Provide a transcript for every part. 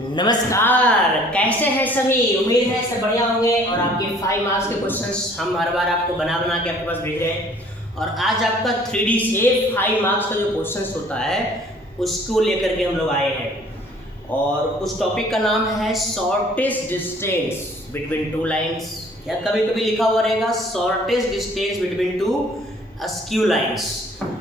नमस्कार, कैसे हैं सभी। उम्मीद है सब बढ़िया होंगे और आपके 5 मार्क्स के क्वेश्चंस हम हर बार आपको बना के आपके पास भेज रहे हैं। और आज आपका 3D से 5 मार्क्स का जो क्वेश्चंस होता है उसको लेकर के हम लोग आए हैं। और उस टॉपिक का नाम है shortest distance between two lines, या कभी कभी लिखा हुआ रहेगा shortest distance between to askew lines.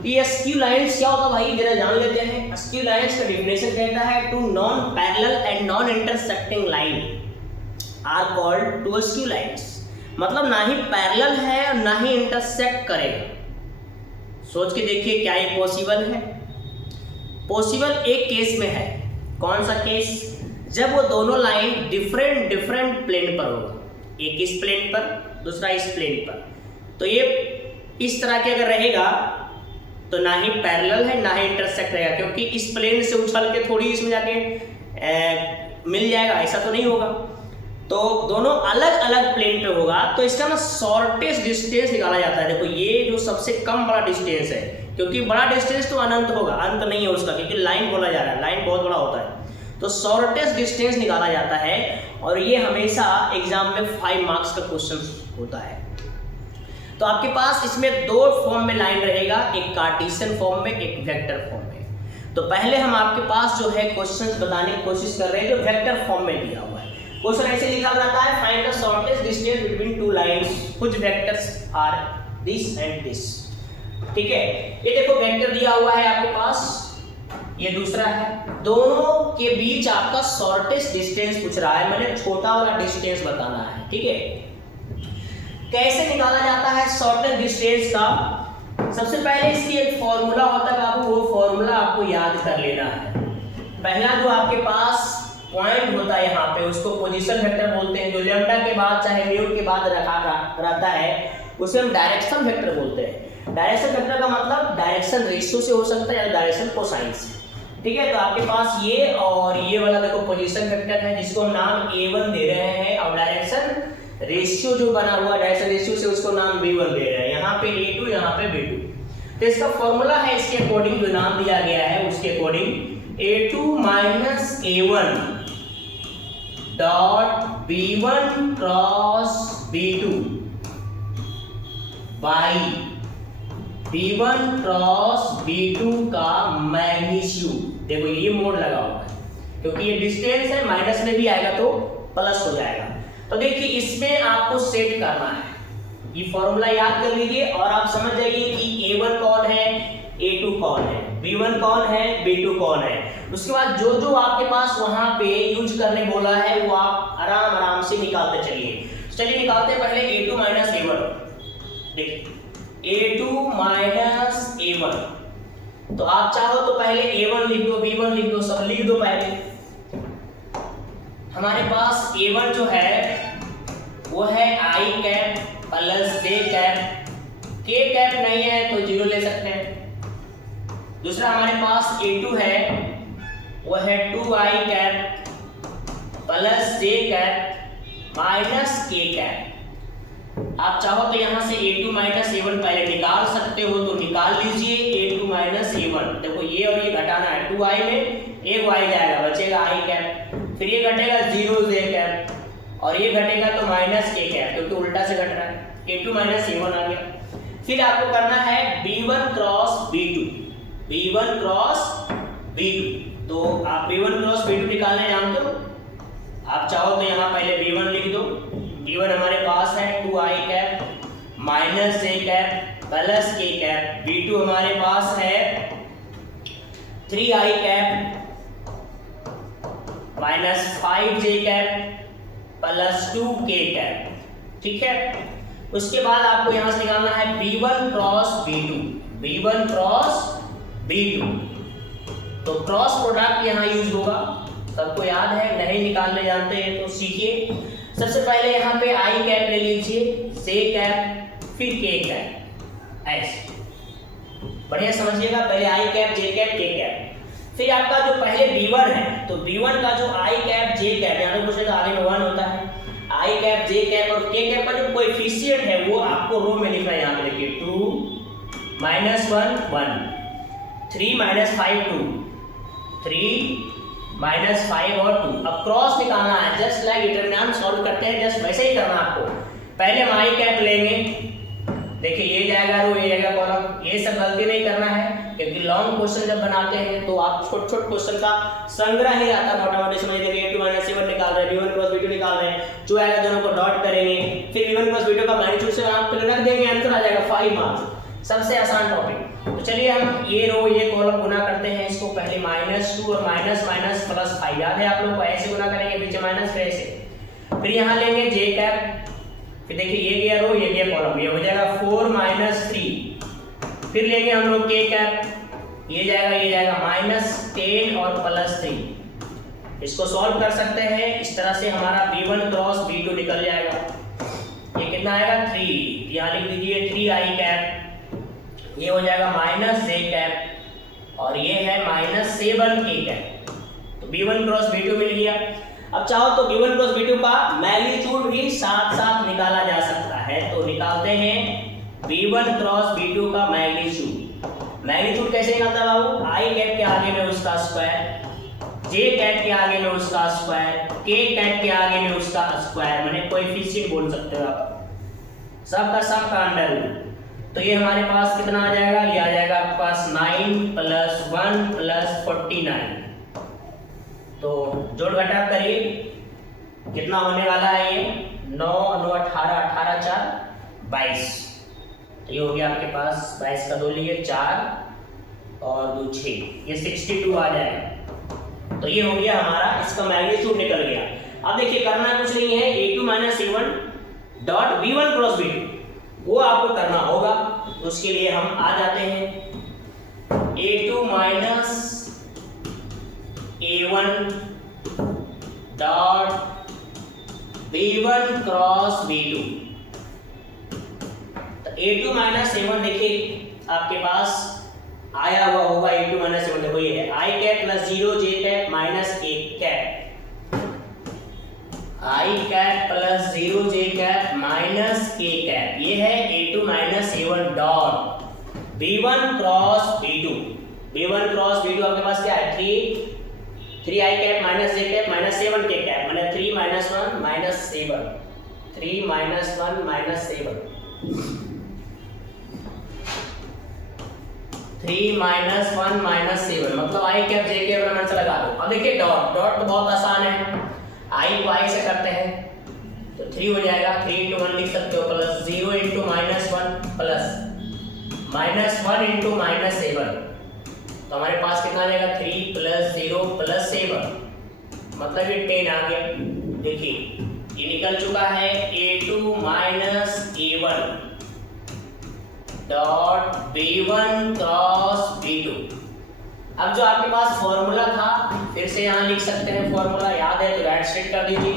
ये अस्क्यू लाइन्स क्या होता है भाई, जरा जान लेते हैं। अस्क्यू लाइन्स का डेफिनेशन कहता है two non parallel and non intersecting line are called two askew lines. मतलब ना ही पैरेलल है और ना ही इंटरसेक्ट करेगा। सोच के देखिए क्या ये पॉसिबल है। पॉसिबल एक केस में है। कौन सा केस? जब वो दोनों लाइन डिफरेंट प्लेन पर होगा, एक इस प्लेन पर दूसरा इस प्लेन पर। तो ये इस तरह के अगर रहेगा तो ना ही पैरेलल है ना ही इंटरसेक्ट रहेगा, क्योंकि इस प्लेन से उछल के थोड़ी इसमें जाके मिल जाएगा, ऐसा तो नहीं होगा। तो दोनों अलग अलग प्लेन पे होगा तो इसका ना शॉर्टेस्ट डिस्टेंस निकाला जाता है। देखो ये जो सबसे कम बड़ा डिस्टेंस है, क्योंकि बड़ा डिस्टेंस तो अनंत होगा, अंत नहीं है उसका, क्योंकि लाइन बोला जा रहा है, लाइन बहुत बड़ा होता है। तो शॉर्टेस्ट डिस्टेंस निकाला जाता है और ये हमेशा एग्जाम में 5 मार्क्स का क्वेश्चन होता है। तो आपके पास इसमें दो फॉर्म में लाइन रहेगा, एक कार्टेशियन फॉर्म में, एक वेक्टर फॉर्म में। तो पहले हम आपके पास जो है क्वेश्चंस बताने की कोशिश कर रहे हैं जो वेक्टर फॉर्म में दिया हुआ है। क्वेश्चन ऐसे लिखा रहता है, find the shortest distance between two lines which vectors are this and this. ठीक है, ये देखो वेक्टर दिया हुआ है आपके पास, ये दूसरा है। दोनों के बीच आपका शॉर्टेस्ट डिस्टेंस पूछ रहा है, मैंने छोटा वाला डिस्टेंस बताना है। ठीक है, कैसे निकाला जाता है शॉर्टेस्ट डिस्टेंस का? सबसे पहले इसकी एक फॉर्मूला होता है बाबू, वो फॉर्मूला आपको याद कर लेना है। पहला जो आपके पास पॉइंट होता है यहाँ पे, उसको पोजीशन वेक्टर बोलते हैं। जो लैम्डा के बाद चाहे म्यू के बाद रखा रहता है उसे हम डायरेक्शन वेक्टर बोलते हैं। डायरेक्शन वेक्टर का मतलब डायरेक्शन रेशियो से हो सकता है या डायरेक्शन कोसाइन से। ठीक है, तो आपके पास ये और ये वाला देखो पोजीशन वेक्टर है, जिसको हम नाम A1 दे रहे हैं, और डायरेक्शन रेशियो जो बना हुआ डायरेक्शन रेशियो से उसको नाम B1 दे रहे हैं। यहाँ पे A2 यहाँ पे B2। तो इसका फॉर्मूला है इसके अकॉर्डिंग जो नाम दिया गया है उसके according A2 minus A1 dot B1 cross B2 by B1 cross B2 का मैग्नीट्यूड। देखो ये मोड लगा हुआ है, क्योंकि ये डिस्टेंस है, माइनस में भी आएगा तो प्लस हो जाएगा। तो देखिए इसमें आपको सेट करना है, ये फॉर्मूला याद कर लीजिए और आप समझ जाइए कि A1 कौन है, A2 कौन है, B1 कौन है, B2 कौन है। उसके बाद जो जो आपके पास वहां पे यूज करने बोला है वो आप आराम से निकालते चलिए। चलिए निकालते हैं पहले A2 माइनस A1। देखिए A2 माइनस A1, तो आप चाहो तो पहले A1 लिख दो, B1 लिख दो, सब लिख दो पहले। हमारे पास A1 जो है वो है I cap plus J cap, K cap नहीं है तो 0 ले सकते हैं। दूसरा हमारे पास A2 है वो है 2I cap plus J cap minus K cap. आप चाहो तो यहाँ से A2 माइनस A1 पहले निकाल सकते हो तो निकाल लीजिए। A2 माइनस A1, देखो ये और ये घटाना है, 2I में एक y जाएगा, बचेगा I कैप, फिर ये घटेगा 0 J कैप और ये घटेगा तो माइनस K कैप, क्योंकि उल्टा से घट रहा है। A2 माइनस A1 आ गया। फिर आपको करना है B1 cross B2, B1 cross B2। तो आप B1 क्रॉस B2 निकालने जानते हो, आप चाहो तो यहाँ पहले B1 लिख दो। B1 हमारे पास है 2I cap minus J cap plus K cap. B2 हमारे पास है 3I cap minus 5J cap plus 2K cap. ठीक है, उसके बाद आपको यहां से निकालना है B1 cross B2, B1 cross B2। तो क्रॉस प्रोडक्ट यहां यूज होगा, सबको याद है, नहीं निकालने जानते हैं तो सीखिए। सबसे पहले यहाँ पे I कैप ले लीजिए, J कैप, फिर K कैप, ऐसे बढ़िया समझिएगा। पहले I cap, J cap, K cap. फिर आपका जो पहले B1 है तो B1 का जो I कैप J कैप, यहाँ पे पूछेगा आगे में 1 होता है, I कैप J कैप और K कैप का जो कोएफिशिएंट है वो आपको रो में लिखना है। यहाँ पे देखिए 2 माइनस 1 1, 3 माइनस 5 2, 3 -5 और 2। अब क्रॉस निकालना है, जस्ट लाइक डिटरमिनेंट सॉल्व करते हैं, जस्ट वैसे ही करना आपको। पहले हम आई कैप लेंगे, देखिए ये जाएगा रो, ये जाएगा कॉलम। ये सब गलती नहीं करना है, क्योंकि लॉन्ग क्वेश्चन जब बनाते हैं तो आप छोटे छोटे क्वेश्चन का संग्रह ही रहता है। मोटा मोटी समझ लीजिए a2 - a1 निकाल रहे हैं, b1 क्रॉस b2 निकाल रहे हैं, जो आएगा दोनों को डॉट करेंगे, फिर b1 क्रॉस b2 का मैग्नीट्यूड से आप रख देंगे, आंसर आ जाएगा 5 मार्क्स। सबसे आसान टॉपिक। तो चलिए हम ये रो ये कॉलम गुना करते हैं। इसको पहले -2 और माइनस माइनस प्लस 5 याद है आप लोग को, ऐसे गुना करेंगे, पीछे माइनस फिर ऐसे। फिर यहाँ लेंगे j कैप, फिर देखिए ये गया रो ये गया कॉलम, ये हो जाएगा 4 - 3। फिर लेंगे हम लोग k कैप, ये जाएगा -10 और +3। इसको सॉल्व कर सकते हैं इस तरह से, हमारा b1 क्रॉस b2 निकल जाएगा। ये कितना आएगा 3, यहाँ लिख दीजिए 3i कैप, ये हो जाएगा -j कैप, और ये है -7k कैप। तो b1 क्रॉस b2 मिल गया। अब चाहो तो b1 क्रॉस b2 का मैग्नीट्यूड भी साथ साथ निकाला जा सकता है। तो निकालते हैं b1 क्रॉस b2 का मैग्नीट्यूड। मैग्नीट्यूड कैसे निकालता है बाबू? i कैप के आगे में उसका स्क्वायर, j कैप के आगे में उसका स्क्वायर, k कैप के आगे में उसका स्क्वायर, माने कोएफिशिएंट बोल सकते हो आप, सब का अंडर रूट। तो ये हमारे पास कितना आ जाएगा? ये आ जाएगा आपके पास 9 + 1 + 49। तो जोड़ घटाव करिए, कितना होने वाला है ये? 9 9 18 18 4 22। तो ये हो गया आपके पास 22 का 2 लिए 4 और 2 6, ये 62 आ जाएगा। तो ये हो गया हमारा, इसका मैग्नीट्यूड निकल गया। अब देखिए करना कुछ नहीं है, a2 - a1 dot b1 cross b2 वो आपको करना होगा। उसके लिए हम आ जाते हैं a2 - a1 dot b1 cross b2। तो a2 - a1 देखिए आपके पास आया हुआ होगा, a2 - a1 देखो ये है i cap + 0 j cap - k cap, i cap + 0 j cap - k cap, ये है a2 - a1 dot b1 cross b2। b1 cross b2 आपके पास क्या है? 3i cap - j cap - 7k cap, माने 3 - 1 - 7, 3 - 1 - 7, 3 - 1 - 7, मतलब i कैप j कैप बराबर से लगा दो। अब देखिए डॉट तो बहुत आसान है, i को i से करते हैं तो 3 हो जाएगा, 3 × 1 लिख सकते हो, प्लस 0 × -1 प्लस -1 × -7। तो हमारे पास कितना आ जाएगा? 3 + 0 + 7, मतलब ये 10 आ गया। देखिए ये निकल चुका है a2 - a1 dot b1 cross b2। अब जो आपके पास फॉर्मूला था फिर से यहाँ लिख सकते हैं, फॉर्मूला याद है तो राइट साइड कर दीजिए।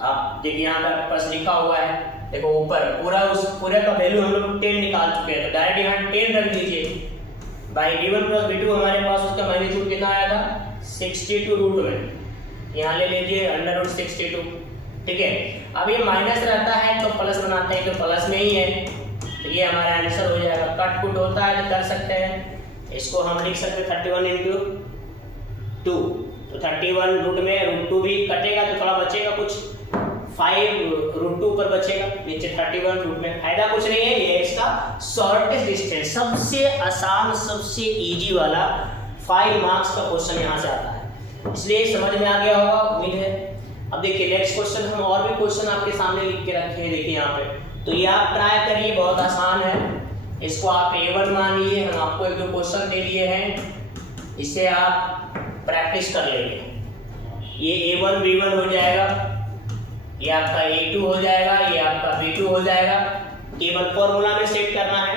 आप देखिए यहाँ पे आपके पास लिखा हुआ है, देखो ऊपर पूरा उस पूरे का वैल्यू हम लोग 10 निकाल चुके हैं, तो डायरेक्ट यहाँ 10 रख दीजिए। बाई b1 क्रॉस b2 हमारे पास उसका मैग्नीट्यूड कितना आया था? 62 रूट में, यहाँ ले लीजिए √62, ठीक है। अब ये माइनस रहता है तो प्लस बनाते हैं, तो प्लस में ही है, तो ये हमारा आंसर हो जाएगा। कट कुट होता है तो कर सकते हैं, इसको हम लिख सकते हैं 31 × 2, तो 31 रूट में √2 भी कटेगा तो थोड़ा बचेगा कुछ, 5 √2 पर बचेगा, नीचे 31 रूट में। फायदा कुछ नहीं है, ये इसका शॉर्टेस्ट डिस्टेंस, सबसे आसान सबसे इजी वाला 5 मार्क्स का क्वेश्चन यहाँ से आता है, इसलिए समझ में आ गया होगा उम्मीद है। अब देखिए नेक्स्ट क्वेश्चन, हम और भी क्वेश्चन आपके सामने लिख के रखे हैं, देखिए यहाँ पे, तो ये आप ट्राई करिए, बहुत आसान है। इसको आप a1 मान लीजिए, हम आपको 1-2 क्वेश्चन दे दिए हैं, इससे आप प्रैक्टिस कर लेंगे। ये a1 b1 हो जाएगा, ये आपका a2 हो जाएगा, ये आपका b2 हो जाएगा, केवल फॉर्मूला में सेट करना है।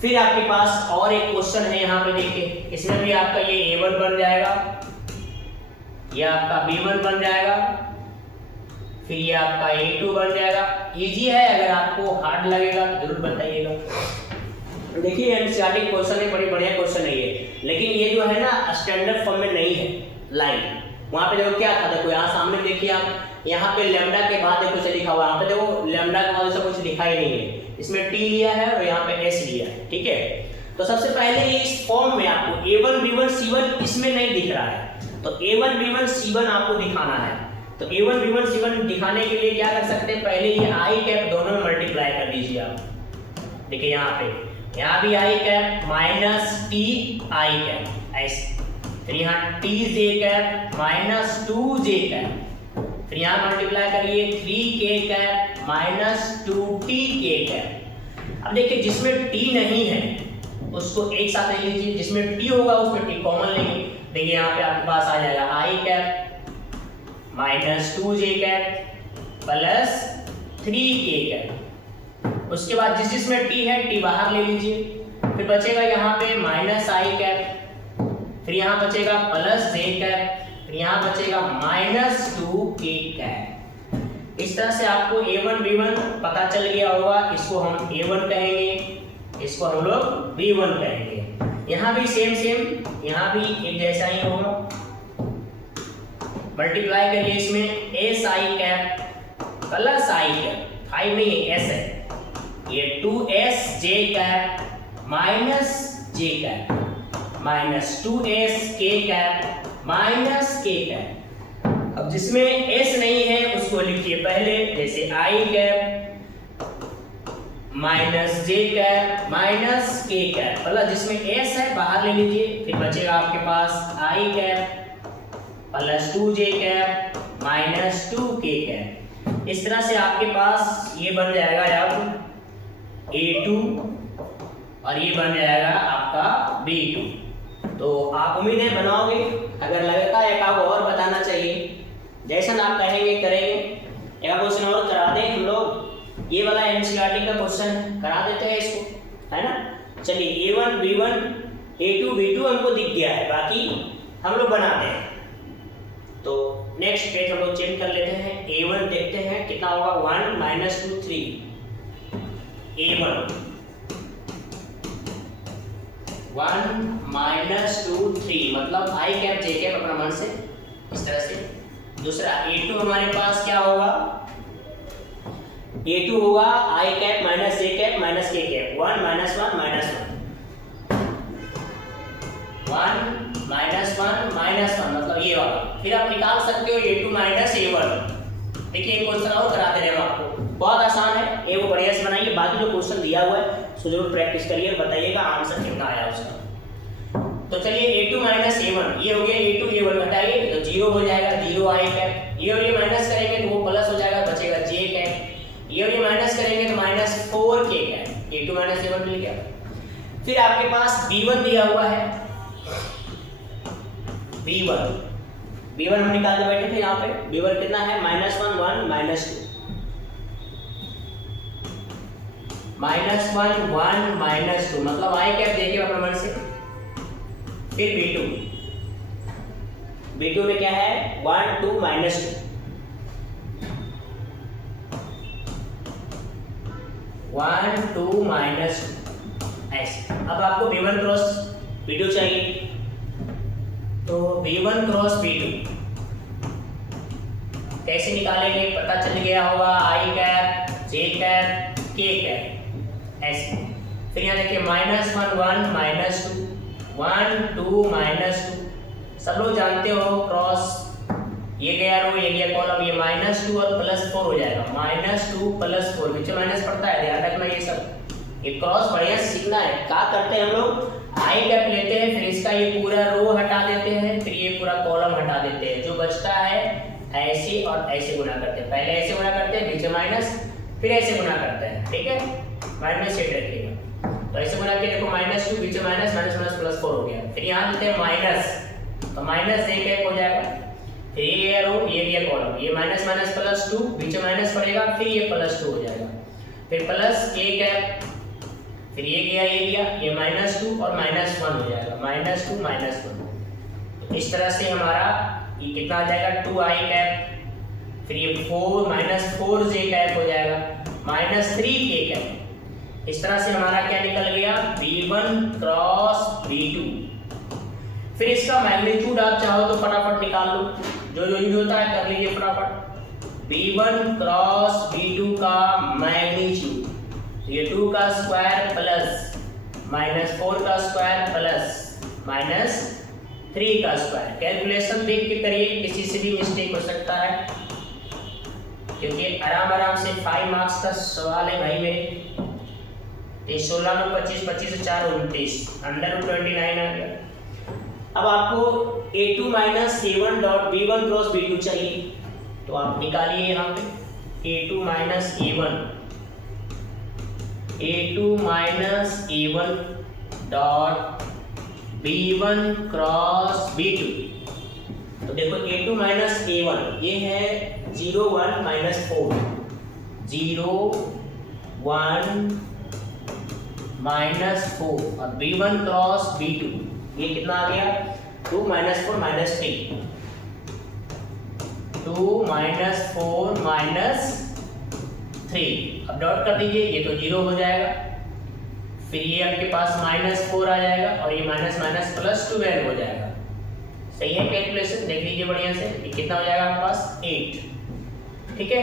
फिर आपके पास और एक क्वेश्चन है यहाँ पे देखिए, इसमें भी आपका ये a1 बन जाएगा, ये आपका b1 बन जाएगा, फिर ये आपका a2 बन जाएगा। इजी है, अगर आपको हार्ड लगेगा तो जरूर बताइएगा। देखिए एनसीईआरटी क्वेश्चन है, बड़ी बढ़िया क्वेश्चन है ये, लेकिन ये जो है ना स्टैंडर्ड फॉर्म में नहीं है लाइन। वहाँ पे देखो क्या था, देखो यहाँ सामने देखिए आप, यहाँ पे लैम्डा के बाद देखो से लिखा हुआ है, यहाँ पे देखो लैम्डा के बाद कुछ लिखा ही नहीं है, इसमें टी लिया है और यहाँ पे एस लिया है, ठीक है। तो सबसे पहले ये इस फॉर्म में आपको a1 b1 c1 इसमें नहीं दिख रहा है, तो A1 B1 C1 आपको दिखाना है। तो A1 B1 C1 दिखाने के लिए क्या कर सकते हैं, पहले ये आई कैप दोनों में मल्टीप्लाई कर दीजिए आप। देखिए यहाँ भी I cap minus T I cap ऐसे, फिर यहाँ T J cap minus 2 J cap, फिर यहाँ मल्टीप्लाई करिए 3k cap minus 2t k cap. अब देखिए जिसमें t नहीं है उसको एक साथ ले लीजिए, जिसमें t होगा उसमें t कॉमन लेंगे। देखिए यहाँ पे आपके पास आ जाएगा I cap minus 2j cap plus 3k cap. उसके बाद जिसमें t है t बाहर ले लीजिए, फिर बचेगा यहाँ पे माइनस आई कैप, फिर यहाँ बचेगा प्लस j कैप, फिर यहाँ बचेगा माइनस 2k कैप। इस तरह से आपको A1 B1 पता चल गया होगा। इसको हम A1 कहेंगे, इसको हम लोग B1 कहेंगे। यहाँ भी सेम यहाँ भी एक जैसा ही होगा। मल्टीप्लाई करिए इसमें S I cap plus I cap, 5 नहीं है s है, ये 2s j cap minus j cap minus 2s k cap minus k cap. अब जिसमें s नहीं है उसको लिखिए पहले, जैसे i cap minus j cap minus k cap, plus जिसमें s है बाहर ले लीजिए, फिर बचेगा आपके पास i cap plus 2j cap minus 2k cap. इस तरह से आपके पास ये बन जाएगा अब A2 और ये बन जाएगा आपका B2। तो आप उम्मीद है बनाओगे। अगर लगता है एक आपको और बताना चाहिए, जैसा आप कहेंगे करेंगे, एक क्वेश्चन और करा दें हम लोग। ये वाला एनसीईआरटी का क्वेश्चन करा देते हैं इसको, है ना। चलिए A1 B1 A2 B2 हमको दिख गया है, बाकी हम लोग बनाते हैं। तो नेक्स्ट पेज हम लोग चेंज कर लेते हैं। A1 देखते हैं कितना होगा, 1 माइनस 2 3 A1 1 माइनस 2 3 मतलब आई कैप जे कैप अपना मन से इस तरह से। दूसरा A2 हमारे पास क्या होगा, A2 होगा आई कैप माइनस जे कैप माइनस के cap, 1 minus 1 minus 1 minus 1 minus 1 मतलब ये वाला। फिर आप निकाल सकते हो A2 माइनस A1। देखिए एक क्वेश्चन और कराते रहे हम आपको, बहुत आसान है, एक बढ़िया से बनाइए। बाकी जो क्वेश्चन दिया हुआ है उसको जरूर प्रैक्टिस करिए और बताइएगा आंसर कितना आया उसका। तो चलिए A2 माइनस A1 ये हो गया, A2 A1 घटाइए तो 0 हो जाएगा, 0 आई कैप। ये और ये माइनस करेंगे तो वो प्लस हो जाएगा, बचेगा j कैप। ये और ये माइनस करेंगे तो minus 4k cap. A2 minus A1 मिल गया। फिर आपके पास B1 दिया हुआ है, B1 हम निकालते बैठे थे यहाँ पे। B1 कितना है, माइनस 1 1 माइनस 2 माइनस 1 1 माइनस 2 मतलब आई कैप देखिए अपने मन से। फिर B2 में क्या है, 1 2 माइनस 2 1 2 माइनस 2 ऐसे। अब आपको B1 क्रॉस B2 चाहिए, तो B1 क्रॉस B2 कैसे निकालेंगे, पता चल गया होगा, आई कैप जे कैप के कैप ऐसे। फिर यहाँ देखिए माइनस 1 1 माइनस 2 1 2 माइनस 2, सब लोग जानते हो क्रॉस, ये गया रो ये गया कॉलम, ये माइनस 2 और प्लस 4 हो जाएगा, माइनस 2 प्लस 4 बीच में माइनस पड़ता है, ध्यान रखना ये सब। ये क्रॉस बढ़िया सीखना है। क्या करते हैं हम लोग, आई कैप लेते हैं, फिर इसका ये पूरा रो हटा देते हैं, फिर ये पूरा कॉलम हटा देते हैं, जो बचता है ऐसे और ऐसे गुना करते हैं। पहले ऐसे गुना करते हैं, नीचे माइनस, फिर ऐसे गुना करते हैं, ठीक है, माइनस सेट रखिएगा। तो ऐसे गुना के देखो माइनस 2 बीच में माइनस माइनस माइनस प्लस 4 हो गया। फिर यहाँ लेते हैं माइनस, तो माइनस एक कैप हो जाएगा, फिर ये रो ये गया कॉलम, ये माइनस माइनस प्लस 2 बीच में माइनस पड़ेगा, फिर ये प्लस 2 हो जाएगा, फिर प्लस के कैप, फिर ये गया ये माइनस 2 और माइनस 1 हो जाएगा, माइनस 2 माइनस 1। इस तरह से हमारा ये कितना आ जाएगा, 2 आई कैप, फिर ये 4 माइनस 4 जे कैप हो जाएगा, माइनस 3 के कैप। इस तरह से हमारा क्या निकल गया, B1 क्रॉस B2। फिर इसका मैग्नीट्यूड आप चाहो तो फटाफट निकाल लो, जो यूज होता है कर लीजिए फटाफट। B1 क्रॉस B2 का मैग्नीट्यूड, ये 2 का स्क्वायर प्लस माइनस 4 का स्क्वायर प्लस माइनस 3 का स्क्वायर। कैलकुलेशन देख के करिए, किसी से भी मिस्टेक हो सकता है, क्योंकि आराम से 5 मार्क्स का सवाल है भाई मेरे। ये 16 में 25, 25 से 4 29, अंडर 29 आ गया। अब आपको a2 minus a1 dot b1 cross b2 चाहिए, तो आप निकालिए यहाँ पे a2 minus a1 dot b1 cross b2। तो देखो a2 माइनस a1 ये है 0 1 माइनस 4, 0 1 माइनस 4, और b1 क्रॉस b2 ये कितना आ गया 2 माइनस 4 माइनस 3, 2 माइनस 4 माइनस 3। अब डॉट कर दीजिए, ये तो 0 हो जाएगा, फिर ये आपके पास माइनस 4 आ जाएगा, और ये माइनस माइनस प्लस 12 हो जाएगा। सही है कैलकुलेशन, देख लीजिए बढ़िया से, ये कितना हो जाएगा आपके पास 8। ठीक है,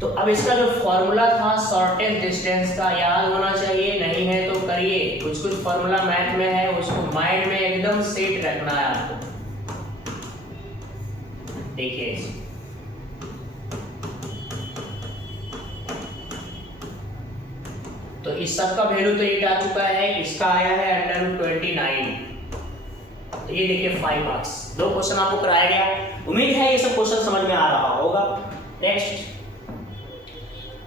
तो अब इसका जो फॉर्मूला था शॉर्टेस्ट डिस्टेंस का याद होना चाहिए, नहीं है तो करिए, कुछ कुछ फॉर्मूला मैथ में है उसको माइंड में एकदम सेट रखना है आपको। देखिए तो इस सब का वैल्यू तो 8 आ चुका है, इसका आया है अंडर 29। तो ये देखिए 5 मार्क्स, 2 क्वेश्चन आपको कराया गया। उम्मीद है ये सब क्वेश्चन समझ में आ रहा होगा। नेक्स्ट,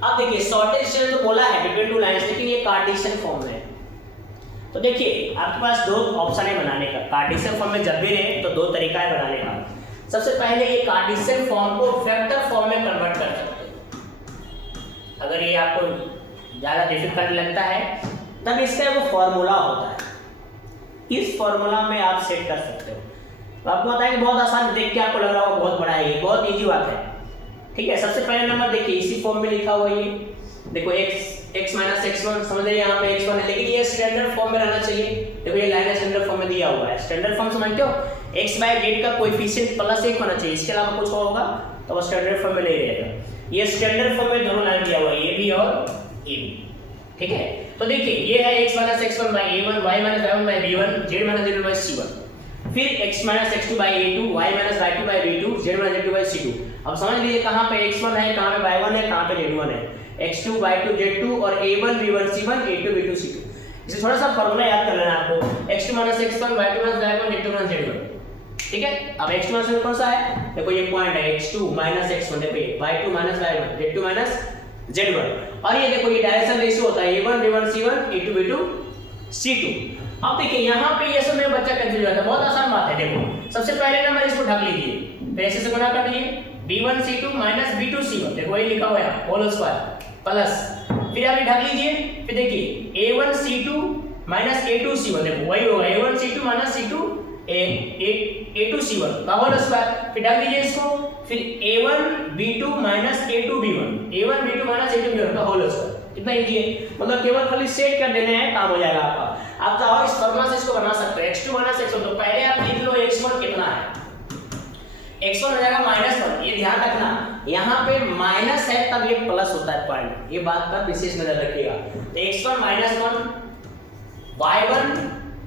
अब देखिए शॉर्टेज डिस्टेंस तो बोला है बिटवीन 2 लाइंस, लेकिन ये कार्टेशियन फॉर्म में है। तो देखिए आपके पास 2 ऑप्शन है बनाने का। कार्टेशियन फॉर्म में जब भी रहे तो 2 तरीका है बनाने का। सबसे पहले ये कार्टेशियन फॉर्म को वेक्टर फॉर्म में कन्वर्ट कर सकते हैं। अगर ये आपको ज़्यादा डिफिकल्ट लगता है तब इसका वो फॉर्मूला होता है, इस फॉर्मूला में आप सेट कर सकते हो। तो आपको पता है कि बहुत आसान, देख के आपको लग रहा होगा बहुत बड़ा है, ये बहुत इजी बात है। ठीक है, सबसे पहले नंबर देखिए इसी फॉर्म में लिखा हुआ है, ये देखो x माइनस x1, समझ रहे यहाँ पे x1 है, लेकिन ये स्टैंडर्ड फॉर्म में रहना चाहिए। देखो ये लाइन स्टैंडर्ड फॉर्म में दिया हुआ है। स्टैंडर्ड फॉर्म समझते हो, x बाय z का कोएफिशिएंट +1 होना चाहिए, इसके अलावा कुछ और होगा तो वो स्टैंडर्ड फॉर्म में नहीं रहेगा। ये स्टैंडर्ड फॉर्म में दोनों लाइन दिया हुआ है, ये भी और ये भी। ठीक है, तो देखिए ये है x minus x1 by a1, y minus y1 by b1, z minus z2 by c1, फिर x minus x2 by a2, y minus y2 by b2, z minus z2 by c2। अब समझ लीजिए कहाँ पे x1 है, कहाँ पे y1 है, कहाँ पे z1 है, x2 y2 z2 और a1 b1 c1, a2 b2 c2। इसे थोड़ा सा फॉर्मूला याद कर लेना आपको, x2 minus x1, y2 minus y1, z2 minus z1। ठीक है, अब x2 माइनस कौन सा है, देखो ये पॉइंट है x2 माइनस x1, देखो ये y2 minus y1, z2 minus z1, और ये देखो ये डायरेक्शन रेशियो होता है a1 b1 c1, a2 b2 c2। अब देखिए यहाँ पे ये सब में बच्चा कंफ्यूज होता है, बहुत आसान बात है। देखो सबसे पहले नंबर इसको ढक लीजिए, तो ऐसे से गुणा कर दीजिए, b1 c2 minus b2 c1, देखो वही लिखा हुआ है होल स्क्वायर प्लस, फिर आप ये ढक लीजिए, फिर देखिए a1 c2 minus a2 c1, देखो वही होगा a1 c2 minus c2 a2 c1 का होल स्क्वायर, फिर ढक लीजिए इसको, फिर a1 b2 minus a2 b1, a1 b2 minus a2 b1 का होल स्क्वायर। कितना इजी है, मतलब केवल खाली सेट कर देने हैं, काम हो जाएगा आपका। आप चाहो इस फॉर्मूला से इसको बना सकते हो, x2 माइनस x1। तो पहले आप लिख लो x1 कितना है, x1 हो जाएगा -1। ये ध्यान रखना यहाँ पे माइनस है तब ये प्लस होता है पॉइंट, ये बात पर विशेष नजर रखिएगा। तो x1 -1, y1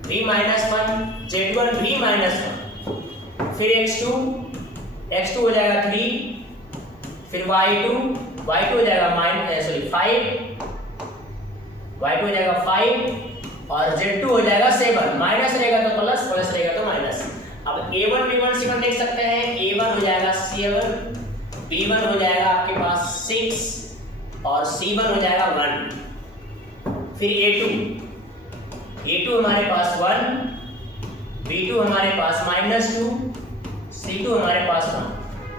भी -1, z1 भी -1, फिर x2 हो जाएगा 3, फिर y2 हो जाएगा 5, y2 हो जाएगा 5 और z2 हो जाएगा 7। माइनस रहेगा तो प्लस, प्लस रहेगा तो माइनस। अब a1 b1 c1 देख सकते हैं, a1 हो जाएगा 7, b1 हो जाएगा आपके पास 6 और c1 हो जाएगा 1। फिर a2 हमारे पास 1, b2 हमारे पास -2, c2 हमारे पास 1।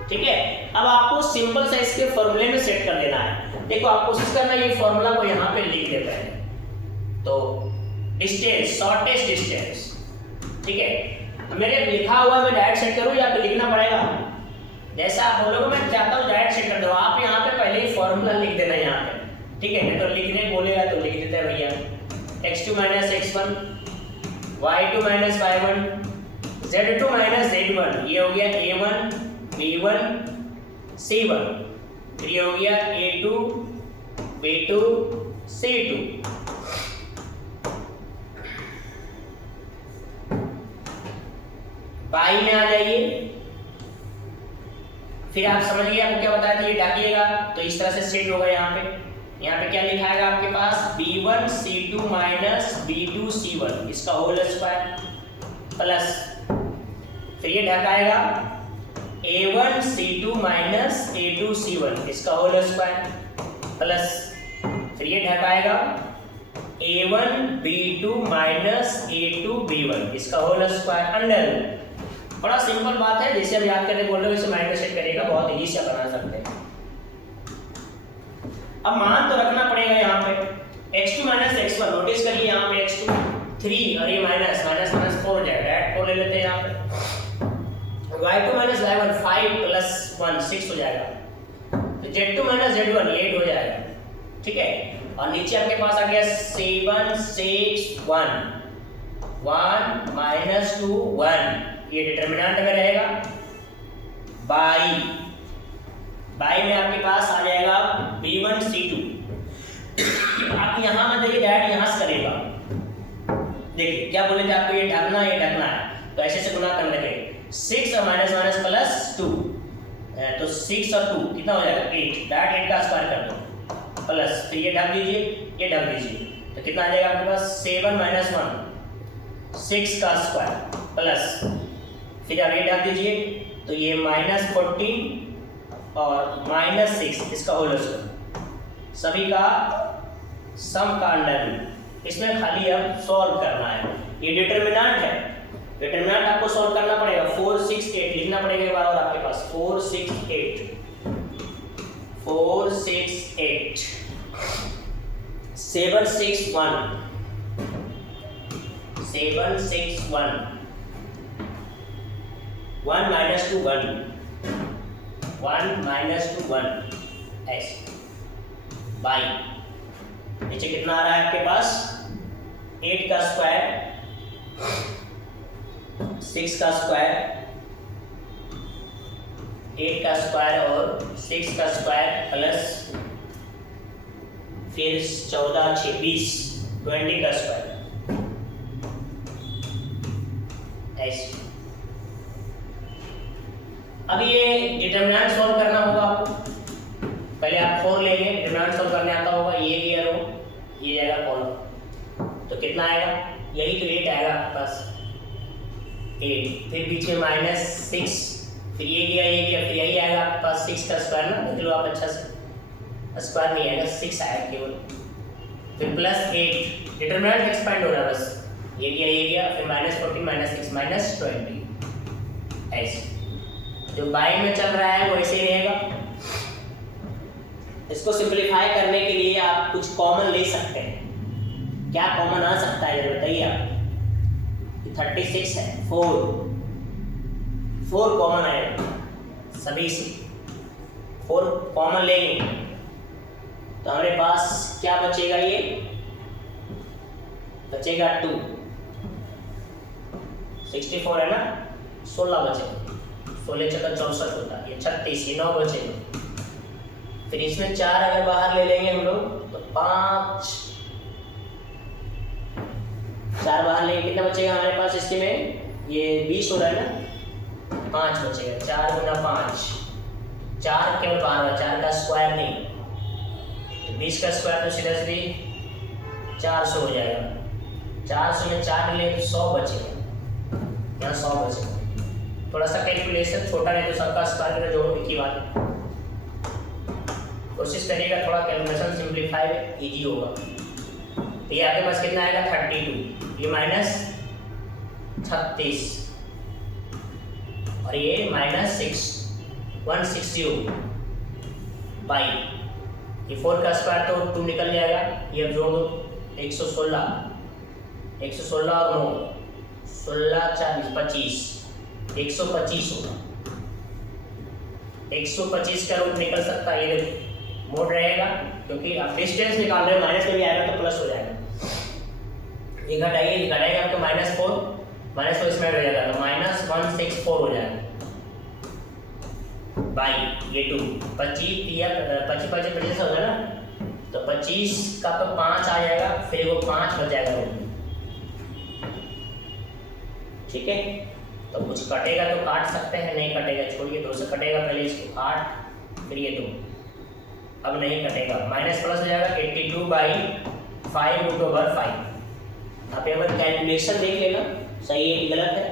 ठीक है, अब आपको सिंपल सा इसके फॉर्मूले में सेट कर लेना है। देखो आप कोशिश करना ये फॉर्मूला को यहाँ पे लिख देते हैं, तो डिस्टेंस, शॉर्टेस्ट डिस्टेंस। ठीक है, मेरे लिखा हुआ मैं डायरेक्ट सेट करूँ या फिर लिखना पड़ेगा, जैसा आप बोलोगे मैं चाहता हूँ डायरेक्ट सेट कर दो। आप यहाँ पे पहले ही फॉर्मूला लिख देना यहाँ पे। ठीक है, नहीं तो लिखने बोलेगा तो लिख देते हैं भैया, x2 minus x1, y2 minus y1, z2 minus z1, ये हो गया a1 b1 c1, फिर ये हो गया a2 b2 c2। बाई में आ जाइए। फिर आप समझ गए आपको क्या बताया था, ये ढाकिएगा तो इस तरह से सेट होगा। यहाँ पे क्या लिखाएगा आपके पास, b1c2 माइनस b2c1 इसका होल स्क्वायर प्लस, फिर ये ढकाएगा a1c2 माइनस a2c1 इसका होल स्क्वायर प्लस, फिर ये ढकाएगा a1b2 माइनस a2b1 इसका होल स्क्वायर अंडर। बड़ा सिंपल बात है, जैसे हम याद करने बोल रहे हो इसे माइंड में सेट करिएगा, बहुत इजी से बना सकते हैं। अब मान तो रखना पड़ेगा यहाँ पे x2 माइनस x1, नोटिस करिए यहाँ पे x2 3 और ये माइनस माइनस माइनस 4 हो जाएगा, डायरेक्ट 4 ले लेते हैं यहाँ पे। y2 माइनस y1 5 प्लस 1 6 हो जाएगा, तो z2 माइनस z1 8 हो जाएगा, ठीक है। और नीचे आपके पास आ गया 7 6 1 1 माइनस 2 1, ये डिटरमिनेंट में रहेगा। बाई में आपके पास आ जाएगा b1c2। आप यहाँ मत देखिए, डायरेक्ट यहाँ से करेगा। देखिए क्या बोले थे आपको, ये ढकना है, तो ऐसे से गुना कर लेंगे 6 और माइनस माइनस प्लस 2, तो 6 और 2 कितना हो जाएगा 8, डायरेक्ट 8 का स्क्वायर कर दो प्लस, फिर ये ढक दीजिए, ये ढक दीजिए, तो कितना आ जाएगा आपके पास 7 माइनस 1 6 का स्क्वायर प्लस, फिर आप ये ढक दीजिए, तो ये माइनस 14 और माइनस 6 इसका होल स्क्वायर, सभी का सम का अंडर। इसमें खाली अब सॉल्व करना है, ये डिटरमिनेंट है, डिटरमिनेंट आपको सॉल्व करना पड़ेगा। 4 6 8 लिखना पड़ेगा एक बार और आपके पास 4 6 8 4 6 8 7 6 1 7 6 1 1 माइनस 2 1 1 माइनस 2 1 ऐसे बाई, नीचे कितना आ रहा है आपके पास 8 का स्क्वायर 6 का स्क्वायर 8 का स्क्वायर और 6 का स्क्वायर प्लस फिर 14 6 20 20 का स्क्वायर ऐसे। अब ये डिटरमिनेंट सॉल्व करना होगा आपको, पहले आप 4 लेंगे, डिटरमिनेंट सॉल्व करने आता होगा, ये गया रो, ये जाएगा कॉलम, तो कितना आएगा, यही तो 8 आएगा आपके पास 8, फिर बीच में माइनस 6, फिर ये गया, फिर यही आएगा आपके पास 6 का स्क्वायर ना, देख लो आप अच्छा से, स्क्वायर नहीं आएगा 6 आएगा केवल, फिर प्लस 8, डिटरमिनेंट एक्सपेंड हो रहा है बस, ये गया, फिर माइनस 14 माइनस 6 माइनस 20 ऐसे। जो बाई में चल रहा है वो ऐसे ही रहेगा। इसको सिंपलीफाई करने के लिए आप कुछ कॉमन ले सकते हैं, क्या कॉमन आ सकता है ये बताइए आप। 36 है, 4 कॉमन आएगा सभी से, 4 कॉमन लेंगे तो हमारे पास क्या बचेगा, ये बचेगा 2, 64 है ना, 16 बचेगा, 16 चक्कर 64 होता है, ये 36, ये 9 बचेगा। फिर इसमें 4 अगर बाहर ले लेंगे हम लोग तो 5, 4 बाहर लेंगे कितना बचेगा हमारे पास, इसके में ये 20 हो रहा है ना, 5 बचेगा, 4 गुना 5, 4 केवल बाहर, 4 का स्क्वायर नहीं, तो 20 का स्क्वायर तो सीधा सीधे 400 हो जाएगा, 400 में 4 ले तो 100 बचेगा, यहाँ 100 बचेगा। थोड़ा सा कैलकुलेशन छोटा नहीं तो सबका स्क्वायर का जोड़ एक ही बात है, कोशिश करिएगा थोड़ा कैलकुलेशन सिंप्लीफाई इजी होगा। तो ये आपके पास कितना आएगा 32, ये माइनस 36 और ये माइनस 160 बाई, ये 4 का स्क्वायर तो 2 निकल जाएगा, ये अब जोड़ दो 116 और 9 16 40 25 125 होगा, 125 का रूट निकल सकता है, ये देखो मोड रहेगा क्योंकि आप डिस्टेंस निकाल रहे हैं, माइनस में भी आएगा तो प्लस हो जाएगा, ये घटाएगा आपको -4 इसमें हो जाएगा तो -164 हो जाएगा बाई ये 2 25 25 होगा ना, तो 25 का तो 5 आ जाएगा, फिर वो 5 बच जाएगा, ठीक है। तो कुछ कटेगा तो काट सकते हैं, नहीं कटेगा छोड़िए, 2 से कटेगा, पहले इसको काट फिर ये 2, अब नहीं कटेगा, माइनस प्लस हो जाएगा 82/5 आप एक बार कैलकुलेशन देख लेना सही है कि गलत है,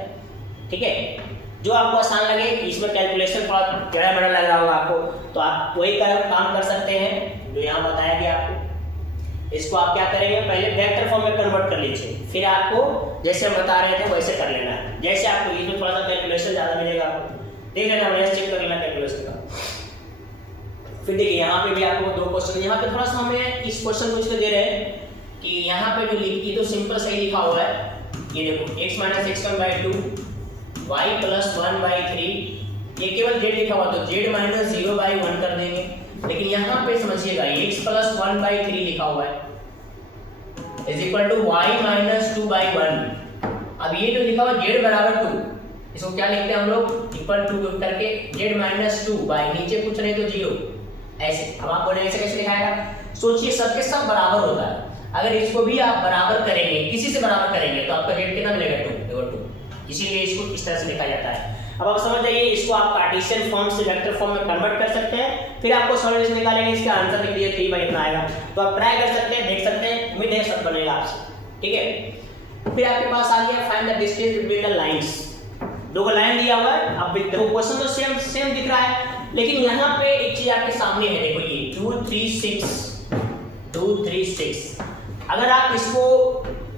ठीक है। जो आपको आसान लगे, इसमें कैलकुलेशन थोड़ा टेढ़ा मेढ़ा लग रहा होगा आपको, तो आप वही काम कर सकते हैं जो यहाँ बताया गया आपको। इसको आप क्या करेंगे, पहले वेक्टर फॉर्म में कन्वर्ट कर लीजिए, फिर आपको जैसे हम बता रहे थे वैसे कर लेना है। जैसे आपको इसमें थोड़ा सा कैलकुलेशन ज़्यादा मिलेगा, आपको देख लेना, बढ़िया चेक कर लेना कैलकुलेशन का। फिर देखिए यहाँ पे भी आपको 2 क्वेश्चन, यहाँ पे थोड़ा सा हमें इस क्वेश्चन पूछ के दे रहे हैं कि यहाँ पे जो ये तो सिंपल सही लिखा हुआ है, ये देखो x - x1/2 y + 1/3, ये केवल z लिखा हुआ तो z - 0/1 कर देंगे। लेकिन यहाँ पे समझिएगा x + 1/3 लिखा हुआ है = y - 2/1। अब ये जो लिखा हुआ z = 2, इसको क्या लिखते हैं हम लोग, इक्वल टू करके z - 2 बाई नीचे कुछ नहीं तो 0, ऐसे। अब आप बोलेंगे ऐसे कैसे लिखाएगा, सोचिए सबके सब बराबर होता है, अगर इसको भी आप बराबर करेंगे, किसी से बराबर करेंगे तो आपका z कितना मिलेगा 2, इसीलिए इसको इस तरह से लिखा जाता है। अब आप समझ जाइए, इसको आप कार्टेशियन फॉर्म से वेक्टर फॉर्म में कन्वर्ट कर सकते हैं, फिर आपको सॉल्यूशन निकालेंगे, इसका आंसर लिख लीजिए 3 इतना आएगा। तो आप ट्राई कर सकते हैं, देख सकते हैं, उम्मीद है सब बनेगा आपसे, ठीक है। फिर आपके पास आ गया find the distance between the lines, 2 line दिया हुआ है। अब देखो क्वेश्चन तो सेम दिख रहा है, लेकिन यहाँ पे एक चीज आपके सामने है, देखो ये 2 3 6। अगर आप इसको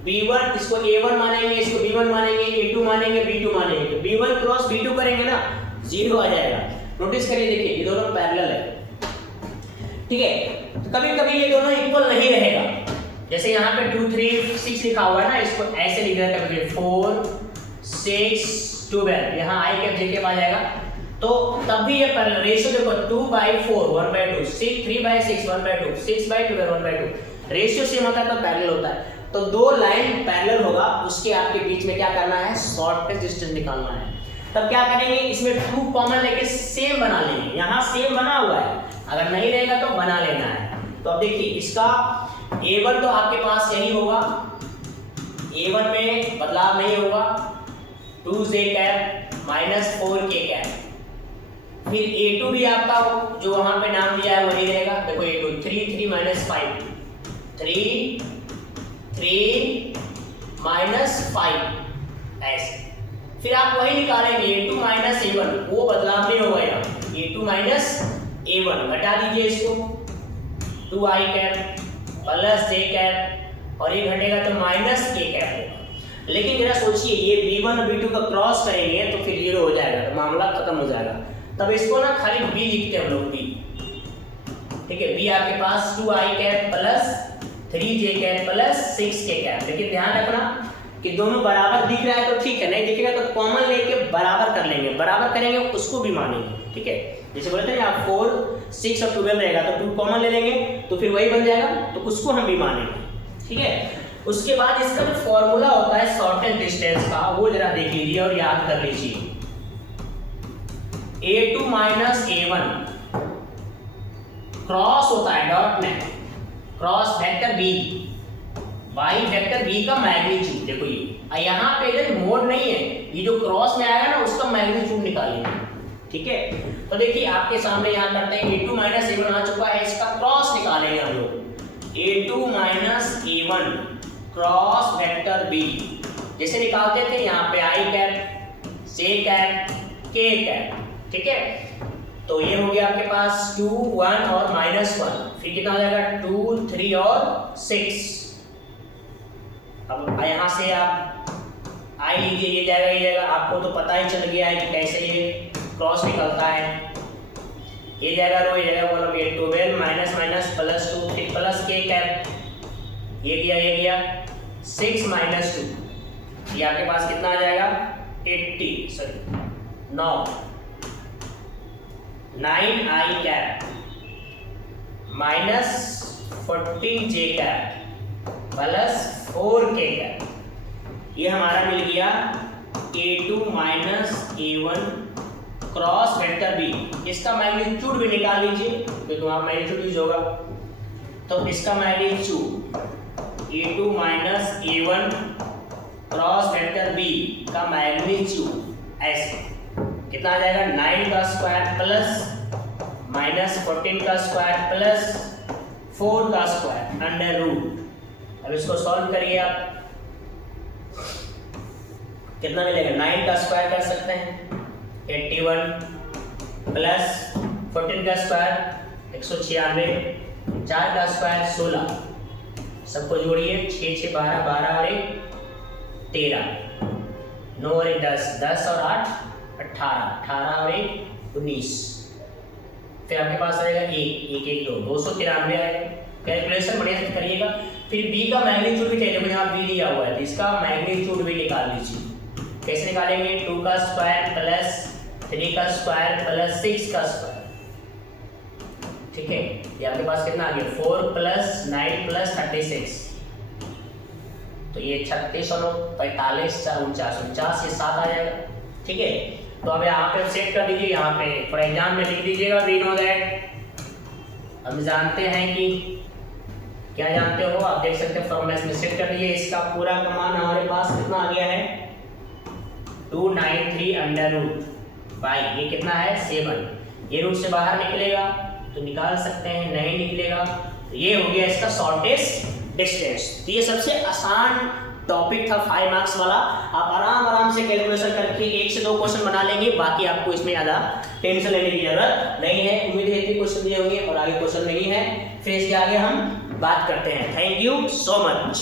B1 इसको A1 मानेंगे, इसको B1 मानेंगे, A2 मानेंगे, B2 मानेंगे, तो B1 क्रॉस B2 करेंगे ना 0 आ जाएगा। नोटिस करिए, देखिए ये दोनों पैरेलल है, ठीक है। तो कभी-कभी ये दोनों इक्वल नहीं रहेगा, जैसे यहाँ पे 2 3 6 लिखा हुआ है ना, इसको ऐसे लिख देना कभी 4 6 12, यहाँ I कैप J कैप आ जाएगा, तो तब भी ये पैरेलल। रेशियो देखो 2/4 1/2, 3/6 1/2, 6/12 1/2, रेशियो सेम होता है तो पैरेलल होता है। तो 2 लाइन पैरेलल होगा, उसके आपके बीच में क्या करना है, शॉर्टेस्ट डिस्टेंस निकालना है। तब क्या करेंगे, इसमें 2 कॉमन लेके सेम बना लेंगे, यहाँ सेम बना हुआ है, अगर नहीं रहेगा तो बना लेना है। तो अब देखिए इसका A1 तो आपके पास यही होगा, A1 में बदलाव नहीं होगा, 2j कैप -4k कैप। फिर A2 भी आपका जो वहां पे नाम दिया है वही रहेगा, देखो A2 3 3 -5 3 3 -5 ऐसे। फिर आप वही निकालेंगे A2 - A1, वो बदलाव नहीं होगा यहाँ, A2 - A1 घटा दीजिए इसको, 2i cap plus j cap, और ये घटेगा तो -k कैप होगा। लेकिन जरा सोचिए, ये B1 और B2 का क्रॉस करेंगे तो फिर 0 हो जाएगा, तो मामला खत्म हो जाएगा। तब इसको ना खाली B लिखते हैं हम लोग, B, ठीक है। B आपके पास 2i cap plus 3j cap plus 6k cap. लेकिन ध्यान रखना कि दोनों बराबर दिख रहा है तो ठीक है, नहीं दिखेगा तो कॉमन लेके बराबर कर लेंगे, बराबर करेंगे उसको भी मानेंगे, ठीक है। जैसे बोलते हैं आप 4 6 और 12 रहेगा तो 2 कॉमन ले लेंगे तो फिर वही बन जाएगा, तो उसको हम भी मानेंगे, ठीक है। उसके बाद इसका जो फॉर्मूला होता है शॉर्टेस्ट डिस्टेंस का, वो जरा देख लीजिए और याद कर लीजिए। A2 - A1 क्रॉस होता है डॉट में, cross vector B by vector B का मैग्नीट्यूड। देखो ये यहाँ पे इधर मोड नहीं है, ये जो क्रॉस में आएगा ना उसका मैग्नीट्यूड निकालिए, ठीक है। तो देखिए आपके सामने यहाँ करते हैं, A2 - A1 आ चुका है, इसका क्रॉस निकालेंगे हम लोग। A2 - A1 cross vector B जैसे निकालते थे, यहाँ पे I cap J cap K cap, ठीक है। तो ये हो गया आपके पास 2 1 और -1, फिर कितना हो जाएगा 2 3 और 6। अब यहाँ से आप I लीजिए, ये जाएगा ये जाएगा, आपको तो पता ही चल गया है कि कैसे ये क्रॉस निकलता है। ये जाएगा रो, ये जाएगा कॉलम, ये 12 माइनस प्लस 2 फिर प्लस k कैप, ये गया 6 - 2, ये आपके पास कितना आ जाएगा 9i cap -14j cap plus 4k cap. ये हमारा मिल गया A2 - A1 cross vector B। इसका मैग्नीट्यूड भी निकाल लीजिए, तो वहाँ मैग्नीट्यूड यूज होगा, तो इसका magnitude A2 - A1 cross vector B का मैग्नीट्यूड ऐसे कितना आ जाएगा 9 का स्क्वायर प्लस माइनस 14 का स्क्वायर प्लस 4 का स्क्वायर अंडर रूट। अब इसको सॉल्व करिए आप, कितना मिलेगा 9 का स्क्वायर कर सकते हैं 81 प्लस 14 का स्क्वायर 196, 4 का स्क्वायर 16, सबको जोड़िए 6 6 12 12 और 1 13, 9 और 1 10, 10 और 8 18, 18 और 1 19, फिर आपके पास रहेगा 1 1 1 2 293 आएगा। कैलकुलेशन बढ़िया से करिएगा। फिर b का मैग्नीट्यूड भी चाहिए, यहाँ b दिया हुआ है तो इसका मैग्नीट्यूड भी निकाल लीजिए। कैसे निकालेंगे 2 का स्क्वायर प्लस 3 का स्क्वायर प्लस 6 का स्क्वायर, ठीक है। ये आपके पास कितना आ गया 4 प्लस 9 प्लस 36, तो ये 36 और 45 49 49 ये 7 आ जाएगा, ठीक है। तो अब यहाँ पे सेट कर दीजिए, यहाँ पे फॉर एग्जाम में लिख दीजिएगा वी नो दैट, हम जानते हैं कि क्या जानते हो आप देख सकते हैं फॉर्मूला में सेट कर दीजिए। इसका पूरा का मान हमारे पास कितना आ गया है 293 अंडर रूट बाई ये कितना है 7, ये रूट से बाहर निकलेगा तो निकाल सकते हैं, नहीं निकलेगा तो ये हो गया इसका शॉर्टेस्ट डिस्टेंस। तो ये सबसे आसान टॉपिक था 5 मार्क्स वाला। आप आराम से कैलकुलेशन करके 1 से 2 क्वेश्चन बना लेंगे, बाकी आपको इसमें ज़्यादा टेंशन लेने की जरूरत नहीं है। उम्मीद है कि क्वेश्चन दिए होंगे और आगे क्वेश्चन नहीं है, फिर इसके आगे हम बात करते हैं। Thank you so much.